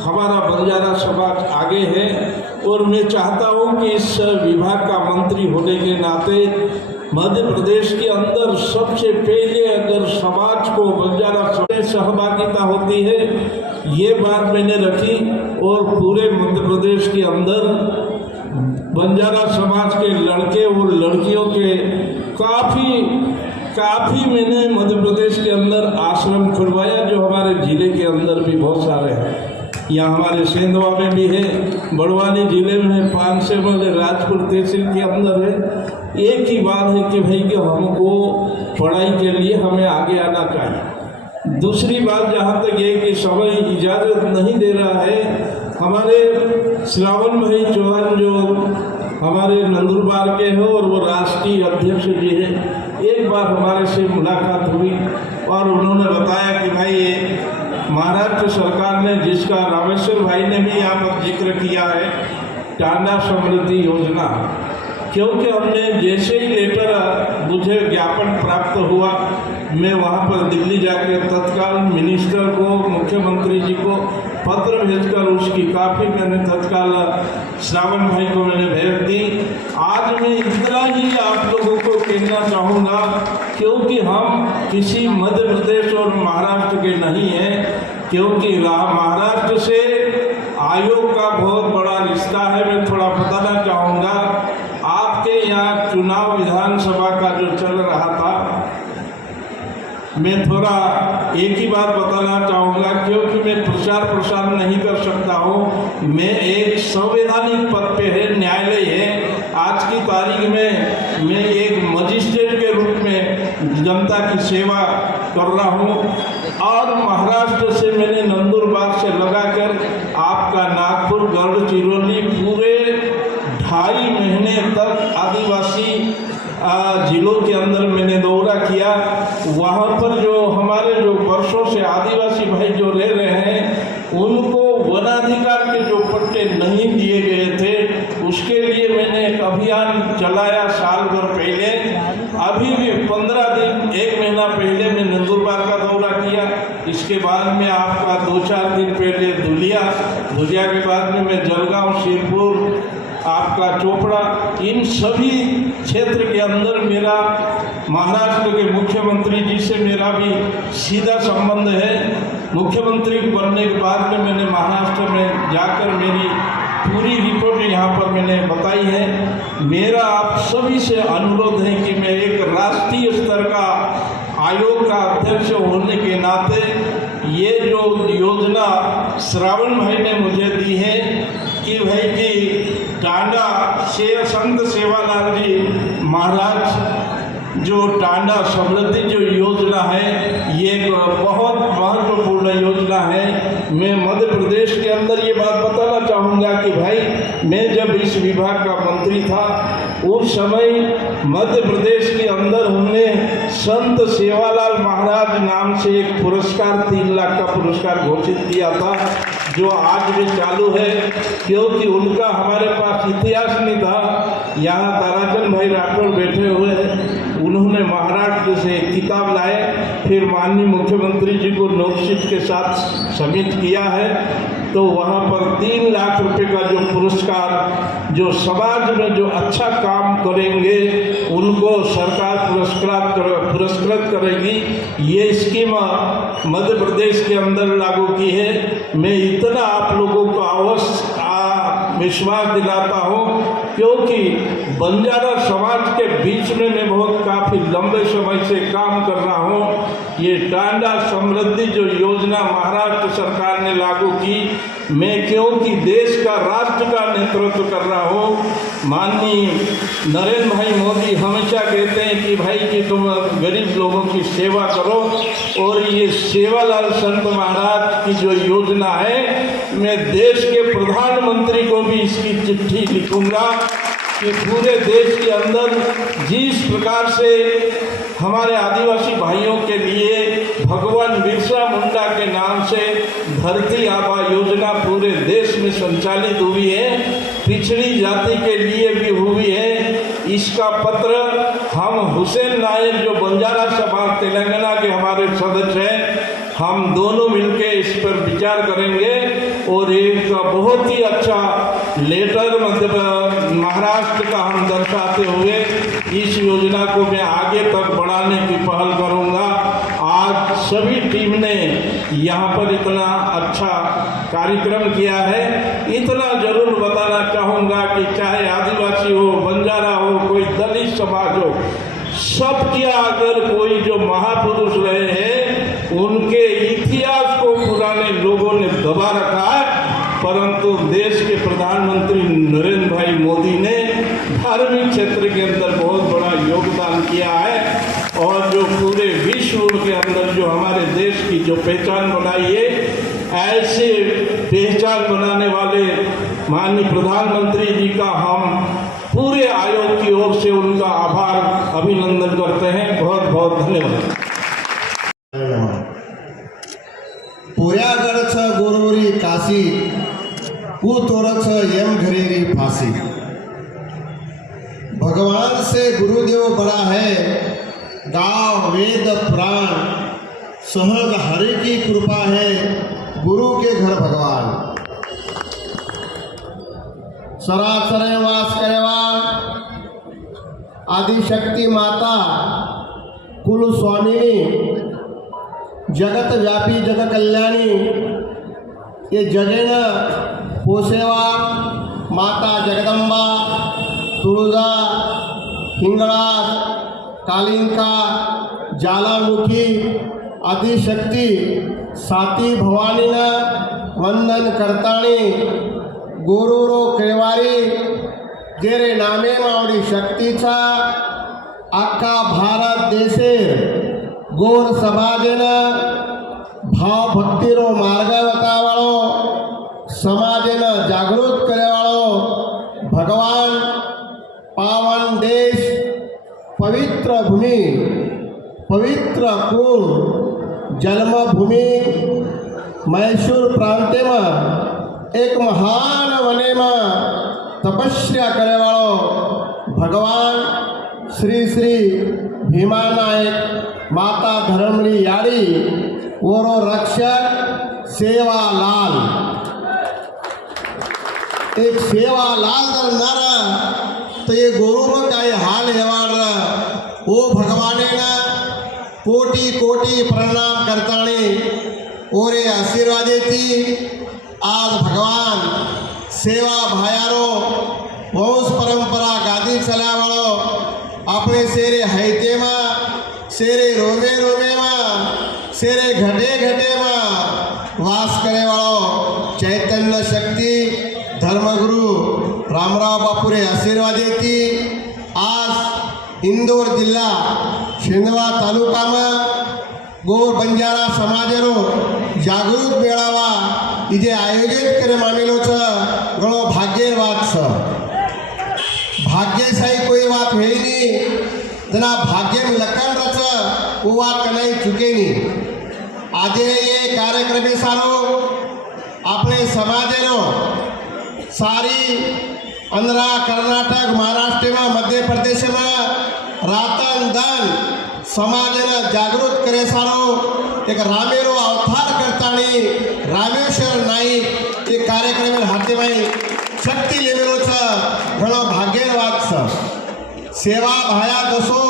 हमारा बंजारा समाज आगे है, और मैं चाहता हूं कि इस विभाग का मंत्री होने के नाते मध्य प्रदेश के अंदर सबसे पहले अगर समाज को बंजारा समाज सहभागिता होती है, ये बात मैंने रखी। और पूरे मध्य प्रदेश के अंदर बंजारा समाज के लड़के और लड़कियों के काफ़ी मैंने मध्य प्रदेश के अंदर आश्रम खुलवाया, जो हमारे जिले के अंदर भी बहुत सारे हैं। यहाँ हमारे सेंधवा में भी है, बड़वानी जिले में है, 500 में राजपुर तहसील के अंदर है। एक ही बात है कि भाई कि हमको पढ़ाई के लिए हमें आगे आना चाहिए। दूसरी बात जहाँ तक ये कि समय इजाज़त नहीं दे रहा है, हमारे श्रावण भाई चौहान जो हमारे नंदुरबार के हैं और वो राष्ट्रीय अध्यक्ष जी हैं, एक बार हमारे से मुलाकात हुई और उन्होंने बताया कि भाई ये महाराष्ट्र सरकार ने, जिसका रामेश्वर भाई ने भी यहाँ पर जिक्र किया है, टांडा समृद्धि योजना, क्योंकि हमने जैसे ही लेटर मुझे ज्ञापन प्राप्त हुआ, मैं वहाँ पर दिल्ली जाकर तत्काल मिनिस्टर को, मुख्यमंत्री जी को पत्र भेजकर उसकी काफ़ी मैंने तत्काल श्रावण भाई को मैंने भेज दी। आज मैं इतना ही आप लोगों को कहना चाहूँगा, क्योंकि हम किसी मध्य प्रदेश और महाराष्ट्र के नहीं हैं, क्योंकि महाराष्ट्र से आयोग का बहुत बड़ा रिश्ता है। मैं थोड़ा बताना चाहूँगा, आपके यहाँ चुनाव विधानसभा का जो चल रहा था, मैं थोड़ा एक ही बात बताना चाहूँगा, क्योंकि मैं प्रसार नहीं कर सकता हूँ। मैं एक संवैधानिक पद पे है, न्यायालय है। आज की तारीख में मैं एक मजिस्ट्रेट के रूप में जनता की सेवा कर रहा हूँ और महाराष्ट्र से मैंने नंदुरबार से लगाकर आपका नागपुर, गढ़चिरौली पूरे 2.5 महीने तक आदिवासी जिलों के अंदर मैंने दौरा किया। वहाँ पर जो हमारे जो वर्षों से आदिवासी भाई जो रह रहे हैं उनको वनाधिकार के जो पट्टे नहीं दिए गए थे, उसके लिए मैंने एक अभियान चलाया साल भर पहले। अभी भी 15 दिन 1 महीना पहले मैं नंदुरबार का दौरा किया। इसके बाद में आपका 2-4 दिन पहले धुलिया के बाद में मैं जलगांव, शिरपुर, आपका चोपड़ा, इन सभी क्षेत्र के अंदर मेरा महाराष्ट्र के मुख्यमंत्री जी से मेरा भी सीधा संबंध है। मुख्यमंत्री बनने के बाद में मैंने महाराष्ट्र में जाकर मेरी पूरी रिपोर्ट यहाँ पर मैंने बताई है। मेरा आप सभी से अनुरोध है कि मैं एक राष्ट्रीय स्तर का आयोग का अध्यक्ष होने के नाते ये जो योजना श्रावण भाई ने मुझे दी है कि भाई कि टांडा से संत सेवालाल जी महाराज जो टांडा समृद्धि जो योजना है, ये एक बहुत महत्वपूर्ण योजना है। मैं मध्य प्रदेश के अंदर ये बात बताना चाहूँगा कि भाई मैं जब इस विभाग का मंत्री था उस समय मध्य प्रदेश के अंदर हमने संत सेवालाल महाराज नाम से एक पुरस्कार 3 लाख का पुरस्कार घोषित किया था, जो आज भी चालू है। क्योंकि उनका हमारे पास इतिहास नहीं था। यहाँ ताराचंद भाई राठौर बैठे हुए हैं, उन्होंने महाराष्ट्र से एक किताब लाए, फिर माननीय मुख्यमंत्री जी को नोटिस के साथ सबमिट किया है। तो वहाँ पर 3 लाख रुपए का जो पुरस्कार, जो समाज में जो अच्छा काम करेंगे उनको सरकार पुरस्कृत करेगी। ये स्कीम मध्य प्रदेश के अंदर लागू की है। मैं इतना आप लोगों को अवश्य विश्वास दिलाता हूँ, क्योंकि बंजारा समाज के बीच में मैं बहुत काफ़ी लंबे समय से काम कर रहा हूँ। ये टांडा समृद्धि जो योजना महाराष्ट्र सरकार ने लागू की, मैं क्योंकि देश का राष्ट्र का नेतृत्व कर रहा हूँ। माननीय नरेंद्र भाई मोदी हमेशा कहते हैं कि भाई कि तुम गरीब लोगों की सेवा करो, और ये सेवालाल संत महाराज की जो योजना है, मैं देश के प्रधानमंत्री को भी इसकी चिट्ठी लिखूंगा कि पूरे देश के अंदर जिस प्रकार से हमारे आदिवासी भाइयों के लिए भगवान बिरसा मुंडा के नाम से धरती आबा योजना पूरे देश में संचालित हुई है, पिछड़ी जाति के लिए भी हुई है। इसका पत्र हम हुसैन नायर जो बंजारा सभा तेलंगाना के हमारे सदस्य हैं, हम दोनों मिलकर इस पर विचार करेंगे और एक बहुत ही अच्छा लेटर महाराष्ट्र का हम दर्शाते हुए इस योजना को मैं आगे तक बढ़ाने की पहल करूंगा। आज सभी टीम ने यहाँ पर इतना अच्छा कार्यक्रम किया है। इतना जरूर बताना चाहूँगा कि चाहे आदिवासी हो, बंजारा हो, कोई दलित समाज हो, सबके अगर कोई जो महापुरुष रहे हैं उनके इतिहास को पुराने लोगों ने दबा रखा है, परंतु देश के प्रधानमंत्री नरेंद्र भाई मोदी ने धार्मिक क्षेत्र के अंदर बहुत बड़ा योगदान किया है और जो पूरे विश्व के अंदर जो हमारे देश की जो पहचान बनाई है, ऐसे पहचान बनाने वाले माननीय प्रधानमंत्री जी का हम पूरे आयोग की ओर से उनका आभार अभिनंदन करते हैं। बहुत बहुत धन्यवाद। पुऱ्यागडच गोरवरी काशी, तोरच यम घरेरी फांसी। भगवान से गुरुदेव बड़ा है, गाँव वेद पुराण, सहज हरि की कृपा है, गुरु के घर भगवान। सरासर वास करेवाल आदिशक्ति माता कुल स्वामिनी, जगत व्यापी जग कल्याणी, ये जगेन पोसेवा माता जगदंबा, तुळजा, हिंगळा, कालिंका, ज्वालामुखी आदिशक्ती साती भवानीनं वंदन करताणी गुरुरो केवारी जेरे नामे मावडी शक्तीचा आख्खा भारत देशे गोर समाजेनं भाव भक्तीरो मार्ग बतावाळो समाजेनं जागृत करेवाळो भगवान पावन देश पवित्र भूमी पवित्र कुल जन्मभूमी मैसूर प्रांतेમાં एक महान वनेમાં तपस्या करेवाळो भगवान श्री श्री भीमानायक माता धरमड़ी याड़ी ओरो रक्षक सेवालाल एक सेवालाल जर नारा तो ये गुरु में काही हाल हेवाड़ ओ भगवाने ना कोटि कोटि प्रणाम करताणी ओरे आशीर्वादे थी आज भगवान सेवा भायारो वंश परंपरा गादी चलावाळो अपने शेरे हैते में शेरे रोमे रोमे में शेरे घटे घटे में वास करे वाळो चैतन्य शक्ति धर्मगुरु रामराव बापुरे आशीर्वाद देती आज इंदोर जिल्हा शेंदवा तालुका में गोर बंजारा समाजनो जागृत मेळावा इजे आयोजित करे मामेलो छ घणो भाग्येर वात छ भाग्यशाही कोई बात है नहीं जना भाग्य में लखन रच वो बात कहीं चुके नहीं आज ये कार्यक्रम सारो अपने समाजेनो सारी आंध्रा कर्नाटक महाराष्ट्र में मध्य प्रदेश में रातन दन समाजेने जागृत करे सारो एक रामेरो अवतार करतानी रामेश्वर नाईक ये कार्यक्रम हाथे में शक्ति लेवेलो छ घणो भाग्येर वात छ सेवा भाया दसो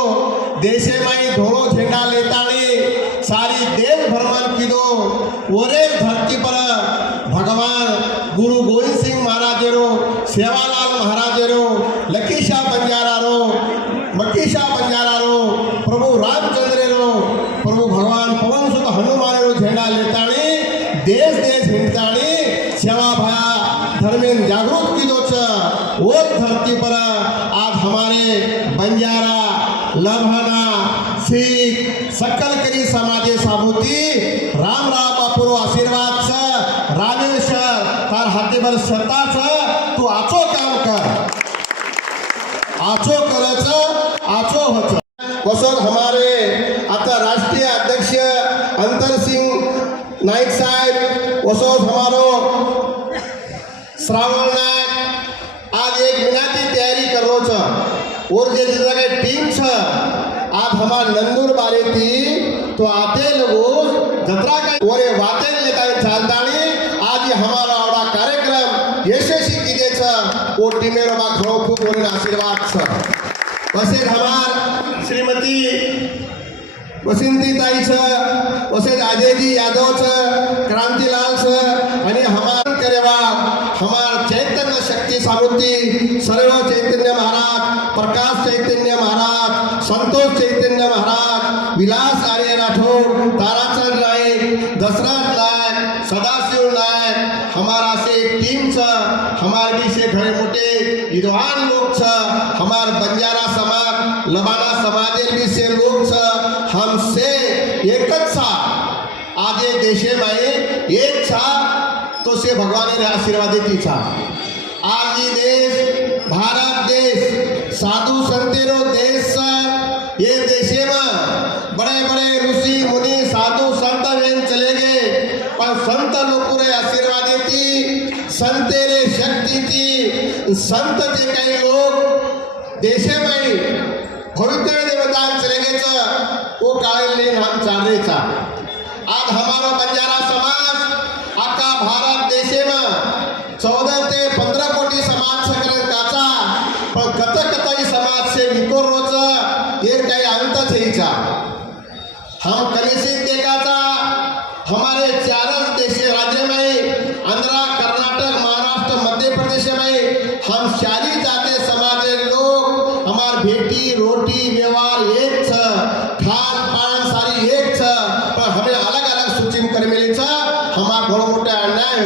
देशे में धोलो झंडा लेतानी सारी देश भ्रमण कीधो ओरे धरती पर भगवान गुरु गोविंद सिंह महाराजेरो सेवालाल महाराजेरो लकीशा बंजारारो मकीशा बंजारारो प्रभु रामचंद्रेरो प्रभु भगवान पवन सुत हनुमानेरो झंडा लेतानी देश देश हिंडतानी सेवा भाया धर्में जागरूक कीधो छ वो धरती पर आज हमारे बंजारा लम्हाना सिख सकल करी समाजे साबुती रामराव बापुरो आशीर्वाद छ रामेश्वर तार हाथे पर सत्ता छ तू आचो काम कर आचो करच आचो होच वसोद हमारे आता राष्ट्रीय अध्यक्ष अंतर सिंह नाईक साहेब वसोद हमारो श्रावण नायक आज एक महीना की तैयारी कर रो छ और जे जगह टीम छ आज हमार नंदूर बारे थी तो आते लोग जत्रा का ओरे वाते लेता चालतानी आज ये हमारा आवड़ा कार्यक्रम यशस्वी कीजे छ वो टीमेरो मा खरो खूब ओरे आशीर्वाद छ वसे हमार श्रीमती वसंती ताई छ वसे अजयजी यादव छ क्रांतिलाल छ आणि हमार करेवा हमार चैतन्य शक्ति सामुद्री सर्व चैतन्य महाराज प्रकाश चैतन्य महाराज संतोष चैतन्य महाराज विलास आर्य राठौर ताराचंद नायक दशरथ नायक सदाशिव नायक हमारा से एक टीम छ हमारे भी से घरे मोटे विद्वान लोग छ हमार बंजारा समाज लबाना समाज भी से लोग छ हमसे एक सा आज देशे में एक छा तो से भगवान ने आशीर्वाद देती छा आज ये देश भारत देश साधु संतेरो देश ये देशे में बड़े बड़े ऋषि मुनि साधु संत वेन चले गए पर संत लोग रे आशीर्वाद देती संतेरे शक्ति थी संत जे कई लोग देशे में पवित्र देवता चले गए वो काले लेन हम चाले चा आज हमारा बंजारा समाज आका भारत देशे में 14 ते 15 कोटी समाज सकरन काचा पण कत कतई समाज से विकोर रोच ये काही अंत थईचा हम कलेशित देखाचा हमारे चारच देश राज्य में आंध्रा कर्नाटक महाराष्ट्र मध्य प्रदेश में हम सारी जाते समाज लोग हमार बेटी रोटी व्यवहार एक छ खान पान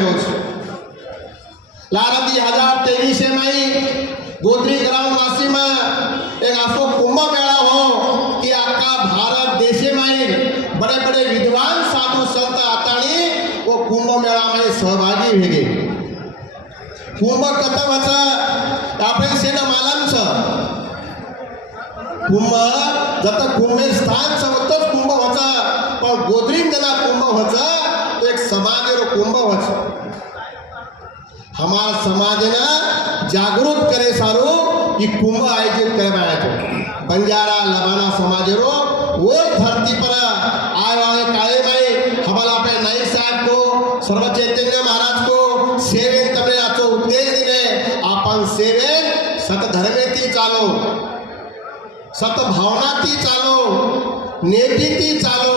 रोज लारा 2023 में गोत्री ग्रामवासी में एक आसो कुंभ मेला हो कि आका भारत देश में बड़े बड़े विद्वान साधु संत आतानी वो कुंभ मेला में सहभागी हुए कुंभ कथा वाचा आपण सेना मालम छ कुंभ जत कुंभे स्थान छ होतच कुंभ वाचा पण गोत्रीम जना कुंभ वाचा तो एक समाज रो कुंभ वाचा हमारा समाज ना जागरूक करे सारो कि कुंभ आयोजित करे बाया बंजारा लबाना समाज रो वो धरती पर आए वाले काले में हमारा अपने नाइक साहब को सर्व चैतन्य महाराज को सेवेन तमने आचो उपदेश दिले आपण सेवेन सत धर्मेती चालो सत भावनाती चालो नेकीती चालो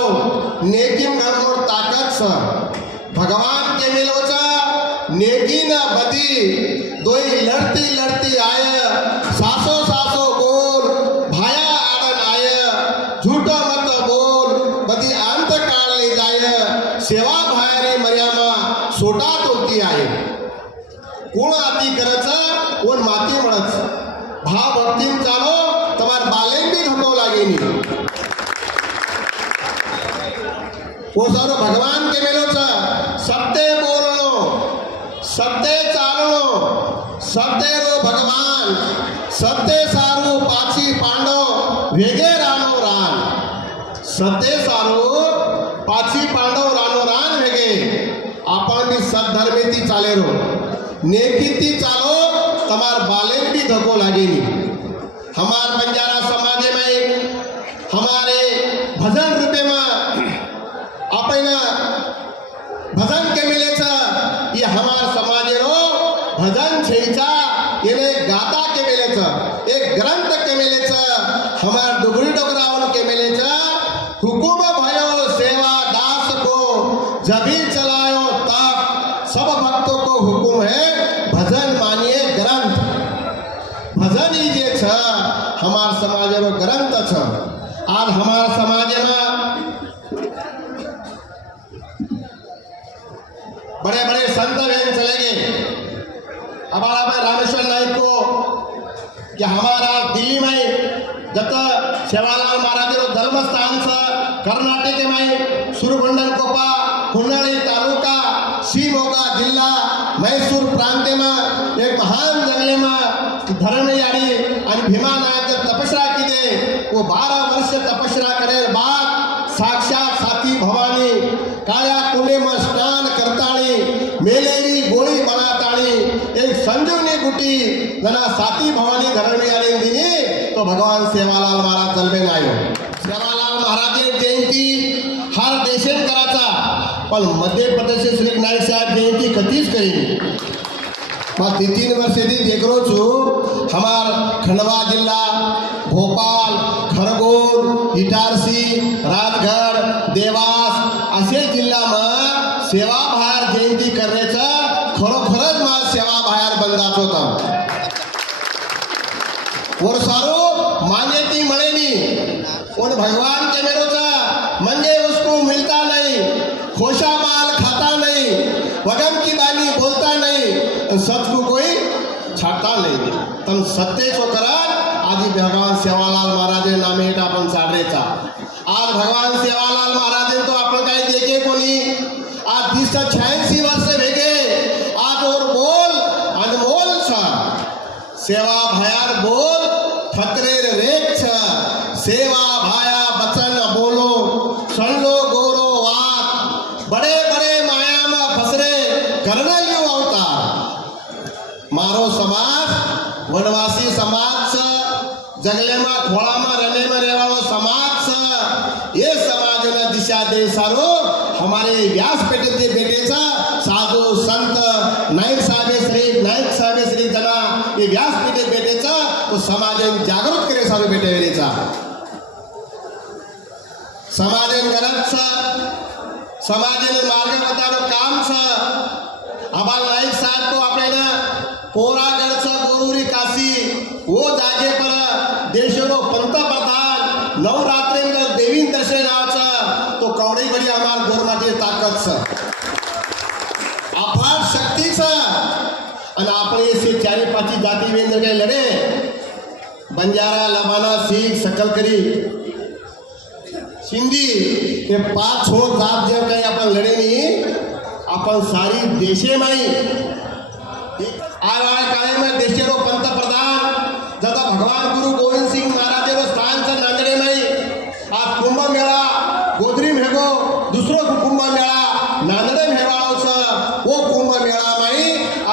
नेकीम गणमोर ताकत स भगवान के मिलोचा नेकी न बदी दोई लड़ती लड़ती आय सासो सासो बोल भाया आड़न आय झूठो मत बोल बदी अंत काल ले जाय सेवा भायरी मर्यामा सोटा तोती आय कोण आती करच कोण माती म्हणच भाव भक्तीम चालो तमार बालें भी धको लागेनी वो सारो भगवान के मेलो छ सत्य बोलनो सत्य चालनो सत्य रो भगवान सत्य सारू पाची पांडव वेगे रानो रान सत्य सारू पाची पांडव रानो रान वेगे आपण भी सद्धर्मेती चाले रो नेकीती चालो तमार बालें भी धको लागेनी हमार बंजारा समाज में हमारे भजन रूपे में अपन भजन के मिले ये हमार समाज रो भजन छेचा ये गाता के मिले एक ग्रंथ के मिले हमार डुगरी डोगरावन के मिले हुकुम भयो सेवा दास को जभी चलायो तब सब भक्तों को हुकुम है भजन मानिए ग्रंथ भजन ही जे छ हमार समाज रो ग्रंथ छ आज हमार समाज में बड़े बड़े संत बहन चले गए हमारा भाई रामेश्वर नाइक को कि हमारा दिल्ली में जब सेवालाल महाराज रो धर्म स्थान से कर्नाटक में सुरगुंडन कोपा हुन्नड़ी तालुका शिवमोगा जिला मैसूर प्रांत में एक महान जंगले में धरणयाड़ी और भीमा नायक जब तपस्या की दे वो 12 वर्ष तपस्या करे बाद साक्षात साथी भवानी काया कुंडे में स्नान करताणी मेलेरी गोली बनाताणी एक संजीवनी गुटी जना साथी भवानी धरणयाड़ी दिनी तो भगवान सेवालाल महाराज जन्मेन आयो सेवालाल महाराज जयंती हर देशेत कराचा पण मध्य प्रदेश श्री नाईक साहेब जयंती कधीच करेली मैं 3 वर्ष से देख रो छू हमार खंडवा जिला भोपाल खरगोन इटारसी राजगढ़ देवास असे जिल्हा में सेवा बाहेर जयंती करण्याचा खरोखरच मा सेवा बाहेर बंदाच होता और सारो मान्यती मिळेनी और भगवान के मेरोचा म्हणजे उसको मिलता नहीं खोशा माल खाता नहीं वगम की बानी बोलता नहीं सच को कोई छाड़ता नहीं तम सत्य चो करा आज भगवान सेवालाल महाराज नामे आपण चालरेचा आज भगवान सेवालाल महाराज तो आपण काही देखे कोणी आज 86 वर्ष वेगे आज और बोल अनमोल छ सेवा भयार बोल फतरेर रेख छ सेवा भाया बचन बोलो सुन लो गोरो वात बड़े बड़े माया में फसरे करने लियो अवतार मारो समाज वनवासी समाज छ जंगले में खोड़ा में रहने में रेवाड़ो समाज छ ये समाज ने दिशा दे सारो हमारे व्यास पेटे जे बेटे छ साधु संत नायक साहेब श्री जना ये व्यास पेटे बेटे छ तो समाज जागृत करे सारो बेटे वेरेचा समाजन गरज छ समाजन मार्ग बतारो काम छ आबाल नाईक साहब को आपल्याला पोरागड छ गोरुरी काशी वो जागे पर देशरो पंतप्रधान नवरात्रेंद्र देवी दर्शनाचा तो कवडी बडी आम्हाला गोरमाची ताकद छ आपण जे काही लढे बंजारा लबाना शीख सकलकरी सिंधी हे 5-6 जात जे काही आपण लढेनी आपण सारी देशे माई आवाळे काळे में देशेरो पंतप्रधान जदा भगवान गुरु गोविंद सिंह महाराजेरो स्थानचं नांदडे माई आज कुंभ मेळा गोधरी मेघो दुसरो कुंभ मेळा नांदडे मेवाळोच वो कुंभ मेळा माई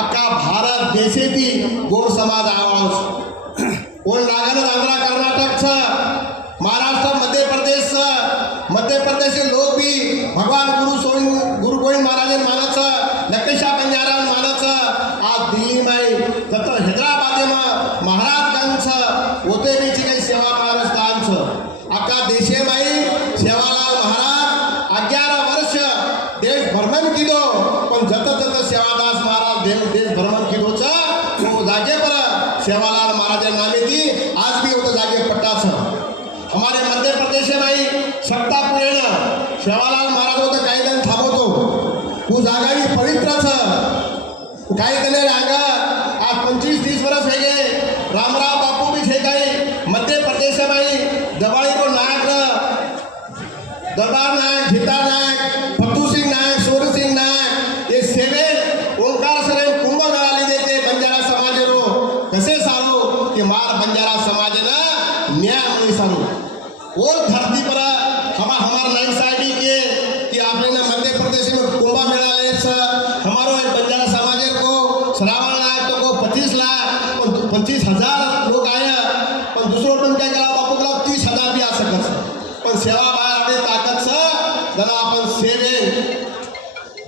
अख्खा भारत देशेती गोर समाज आवाळोच कोण लागन आंध्रा कर्नाटकचं महाराष्ट्र मध्य प्रदेश लोग भी भगवान गुरु गोविंद महाराज मानाचं लकेशा बंजारा मानाचं आज दिल्ली में जत हैदराबाद में महाराजगंज होते भी काही सेवा महाराष्ट्रांचं अख्खा देशे माई सेवालाल महाराज 11 वर्ष देश भ्रमण किदो पण जत सेवादास महाराज देश भ्रमण किदोचं वो जागे पर सेवालाल महाराज नामे थी आज भी वो जागे पट्टा हमारे मध्य प्रदेश में सत्ता पुरेण सेवालाल महाराज होतं काही जण थांबवतो तू जागा भी पवित्र काही जण रांगा आज 25-30 वर्ष हो गए रामराव बापू भी थे काही मध्य प्रदेश में दवाई को नायक दरबार नायक झीता नायक फत्तू सिंह नायक सूर सिंह नायक ये सेवे ओंकार सरे कुंभ मेळा देते बंजारा समाजेरो कसे सारो कि मार बंजारा समाजना न्याय मिली सारो और धरती पर हमारा नाइक साहब के कि आपने ना मध्य प्रदेश में कुंभ मेला ले हमारो बंजारा समाज को श्रावण नायक को 25 लाख 25,000 लोग आए पण दुसरो पण काय करा बापू कला 30,000 भी आ सकत पण सेवा बाहेर आपली ताकद जरा आपण सेवे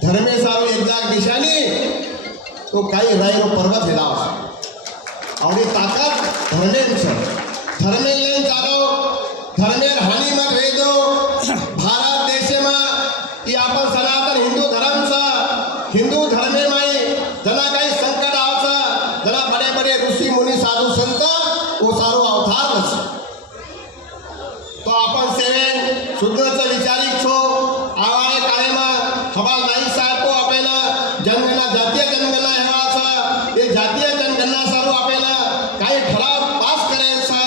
धर्मे सारो एक जाग दिशानी तो काही रायरो पर्वत हेला आवडी ताकद धर्मे लेन चालो धर्मेर हानी मत वेदो भारत देश में ये आपण सनातन हिंदू धर्मे माई जना काही संकट आवचं जना बड़े बड़े ऋषि मुनि साधु संत वो सारो अवतार तो आपण सेवेन शुद्धच विचारिक छो आवाळे काळेमा हवाल नाईक साहेब को आपल्याला जनगणना जातीय जनगणना हेवाचं ये जातीय जनगणना सारो आपल्याला काही ठराव पास करायचा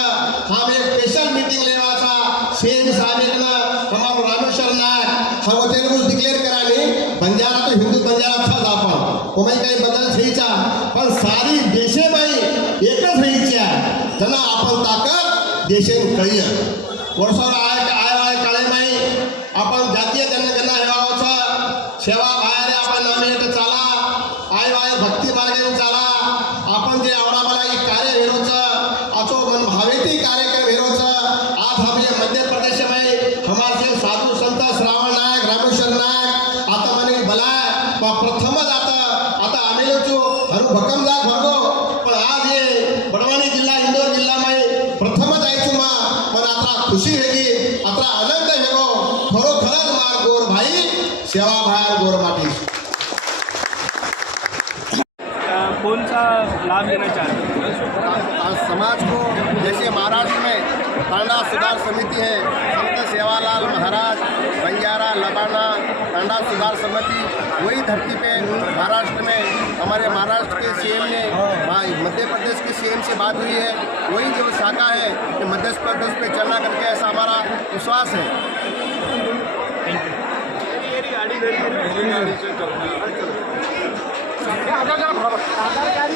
हम एक स्पेशल मीटिंग लेवाचा सेम साहेबना हमारो रामेश्वर नायक हम होते कुछ डिक्लेअर करानी बंजारा तो हिंदू बंजारा था आपण कोणी काही बदल थईचा पण सारी देशे बाई एकच थईच्या जना आपण ताकद देशेन कळिय वर्षावर आय काळे माई आपण जातीय जनगणना हेवाचा सेवा बाहेर आपण नामे चाला आय भक्ती मार्गाने चाला आपण जे आवडा मला एक कार्य हेरोचं असो मन भावेती कार्यक्रम हेरोचं आज हम ये मध्य प्रदेश में हमारे से साधु संत श्रावण नायक रामेश्वर नायक आता मने बलाय प्रथमच आता आम्ही जो हरु भक्कम जाग भरगो पण आज ये बडवानी जिल्हा इंदोर जिल्हा में प्रथमच आयचो मा पण आता खुशी हेगी आता आनंद हेगो खरोखरच मार गोर भाई सेवा बाहेर गोर माटी कौन सा लाभ लेना चाहते हैं? आज समाज को जैसे महाराष्ट्र में तांडा सुधार समिति है संत सेवालाल महाराज बंजारा लबाना तांडा सुधार समिति वही धरती पे महाराष्ट्र में हमारे महाराष्ट्र के सीएम ने मध्य प्रदेश के सीएम से बात हुई है वही जो शाखा है कि मध्य प्रदेश पे चलना करके ऐसा हमारा विश्वास है। आधार कार्ड